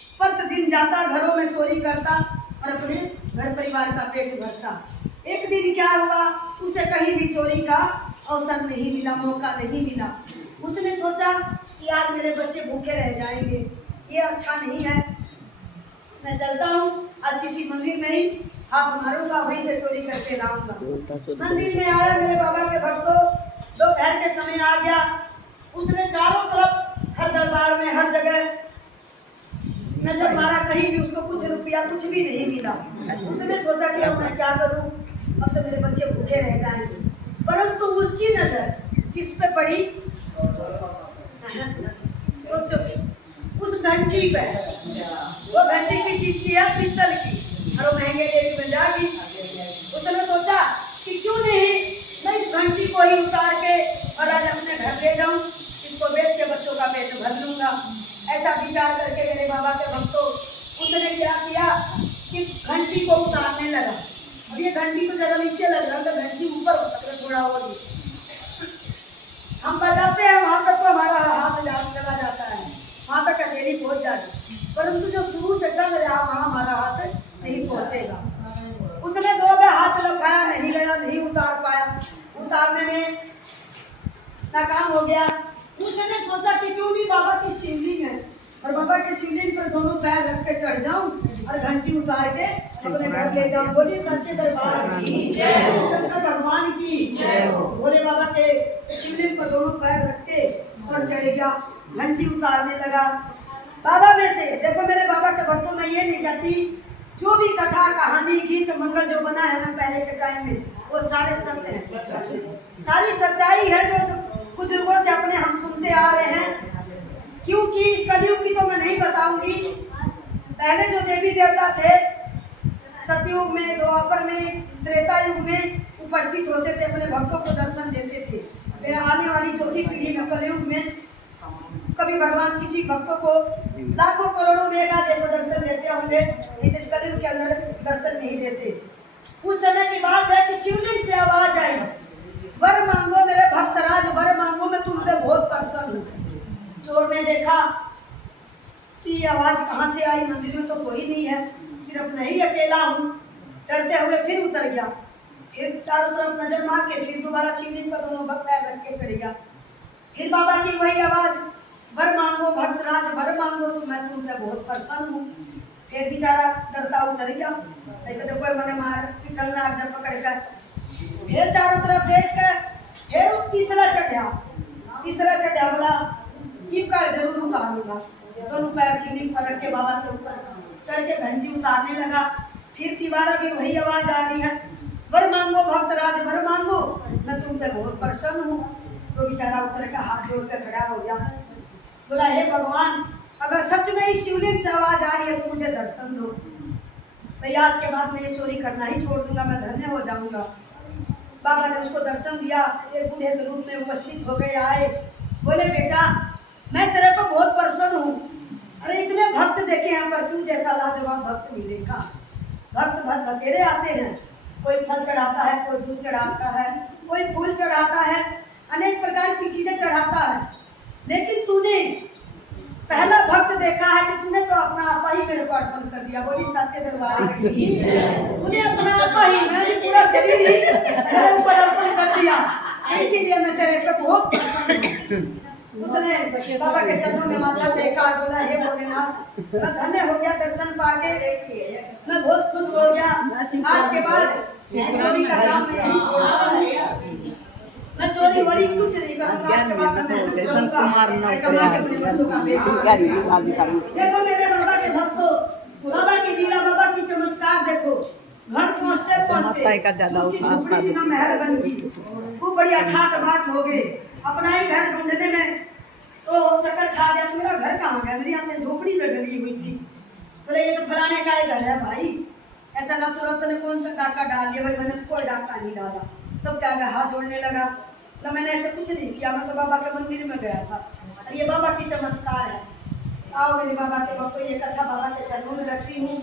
प्रतिदिन जाता, घरों में चोरी करता और अपने घर परिवार का पेट भरता। एक दिन क्या हुआ, उसे कहीं भी चोरी का अवसर नहीं मिला, मौका नहीं मिला। उसने सोचा कि यार मेरे बच्चे भूखे रह जाएंगे, ये अच्छा नहीं है, मैं चलता हूँ आज किसी मंदिर में ही हाथ मारूंगा, वहीं से चोरी करके लाऊंगा। मंदिर में आया, मेरे बाबा के भक्तों, दोपहर के समय आ गया। उसने चारों तरफ, हर दरबार में, हर जगह नजर मारा, कहीं भी उसको कुछ रुपया कुछ भी नहीं मिला। उसने सोचा कि अब मैं क्या करूं, अब तो मेरे बच्चे भूखे रह जाएंगे। परंतु उसकी नजर किस पे पड़ी? सोचो, उस घंटी पे। वो घंटी की चीज की है, पीतल की, और वो महंगे रेट में जागी। उसने सोचा कि क्यों नहीं मैं इस घंटी को ही उतार के और आज अपने घर ले जाऊं, इसको बेच के बच्चों का पेट भर लूंगा। ऐसा विचार करके मेरे बाबा के भक्तों, उसने क्या किया कि घंटी को उतारने लगा। अब ये घंटी तो जरा नीचे लग रहा था, घंटी ऊपर थोड़ा और हम बजाते हैं, वहां तक तो हमारा हाथ चला जाता है, वहां तक अकेली पहुंच जाती, परंतु जो शुरू से टंग रहा वहां हमारा हाथ नहीं पहुंचेगा। उसने दो में हाथ लगाया, नहीं गया, नहीं उतार पाया, उतारने में नाकाम हो गया। उसने सोचा कि क्यों नहीं बाबा की शिवलिंग है, और बाबा के शिवलिंग पर दोनों पैर रख के चढ़ जाऊं और घंटी उतार के अपने घर ले जाऊं। बोलिए सच्चे दरबार की जय हो, शंकर भगवान की जय हो। भोले बाबा के शिवलिंग पर दोनों पैर रख के और चढ़ गया, घंटी उतारने लगा। बाबा में से देखो, मेरे बाबा के भक्तों में ये नहीं कहती, जो भी कथा कहानी गीत मंगल जो बना है ना पहले के टाइम में, वो सारे सत्य है, सारी सच्चाई है जो बुजुर्गों से अपने हम सुनते आ रहे हैं। क्योंकि इस कलयुग की तो मैं नहीं बताऊंगी, पहले जो देवी देवता थे सतयुग में, द्वापर में, त्रेता युग में उपस्थित होते थे, अपने भक्तों को दर्शन देते थे। मेरा आने वाली चौथी पीढ़ी में कलयुग में कभी भगवान किसी भक्तों को लाखों करोड़ों में एकाध को दर्शन देते होंगे, लेकिन इस कलयुग के अंदर दर्शन नहीं देते। उस समय की बात है कि शिवलिंग से आवाज आई, वर मांगो मेरे भक्तराज, वर मांगो, मैं तुम पे बहुत प्रसन्न हूँ। चोर ने देखा कि आवाज कहाँ से आई, मंदिर में तो कोई नहीं है, सिर्फ मैं ही अकेला हूँ। डरते हुए फिर उतर गया, फिर चारों तरफ नजर मार के फिर दोबारा शिवलिंग पर दोनों पैर रख के चढ़ गया। फिर बाबा की वही आवाज, वर मांगो भक्तराज, वर मांगो, तो मैं तुम पे बहुत प्रसन्न हूँ। फिर बेचारा डरता उतर गया, कोई मने मार पिटलना जब पकड़ कर। फिर चारों तरफ देख कर फिर तीसरा चढ़ा, बोला ईब का जरूर उतारूंगा। दोनों पैर शिवलिंग पर रख के बाबा के ऊपर चढ़ के घंटी उतारने लगा। फिर तिबारा भी वही आवाज आ रही है, वर मांगो भक्तराज, वर मांगो, मैं तुम पे बहुत प्रसन्न हूँ। तो बेचारा उतर का हाथ जोड़ कर खड़ा हो गया, बोला हे भगवान, अगर सच में इस शिवलिंग से आवाज आ रही है तो मुझे दर्शन दो, भाई आज के बाद मैं ये चोरी करना ही छोड़ दूंगा, मैं धन्य हो जाऊंगा। बाबा ने उसको दर्शन दिया, एक बूढ़े के रूप में उपस्थित हो गए, आए, बोले बेटा मैं तेरे पर बहुत प्रसन्न हूँ, अरे इतने भक्त देखे हैं पर तू जैसा लाजवाब भक्त नहीं देखा। भक्त बतेरे आते हैं, कोई फल चढ़ाता है, कोई दूध चढ़ाता है, कोई फूल चढ़ाता है, अनेक प्रकार की चीजें चढ़ाता है, लेकिन तूने पहला भक्त देखा है कि तूने तो अपना आपा ही मेरे को अर्पण कर दिया। बोली सच्चे दरबार की जय। तूने अपना आपा ही, मैंने पूरा शरीर ही तेरे ऊपर अर्पण कर दिया, इसीलिए मैं तेरे पे बहुत प्रसन्न हूं। उसने बाबा के चरणों में माथा टेका और बोला हे भोलेनाथ, मैं धन्य हो गया दर्शन पाके, मैं बहुत खुश हो गया। आज के बाद चोरी का काम मैं नहीं छोड़ूंगा, मैं चोरी वोरी कुछ नहीं करूंगा। आज के बाद मैं कमा के अपने बच्चों का देखो मेरे बाबा के भक्तों, बाबा की लीला, बाबा की चमत्कार देखो। घर पहुँचते उसकी झोपड़ी बिना महल बन गई, वो बढ़िया ठाट बाट हो गए, अपना ही घर ढूंढने में तो चक्कर खा गया, तो मेरा घर कहाँ गया, मेरी यहाँ झोपड़ी डली हुई थी। बोले ये तो फलाने का ही घर है भाई, ऐसा ना तुरंत ने कौन सा डाका डाल दिया, भाई मैंने कोई डाका नहीं डाला। सब क्या गया, हाथ जोड़ने लगा, तो मैंने ऐसे कुछ नहीं किया, मैं तो बाबा के मंदिर में गया था, और ये बाबा की चमत्कार है। आओ मेरे बाबा के भक्तों, ये कथा बाबा के चरणों में रखती हूँ।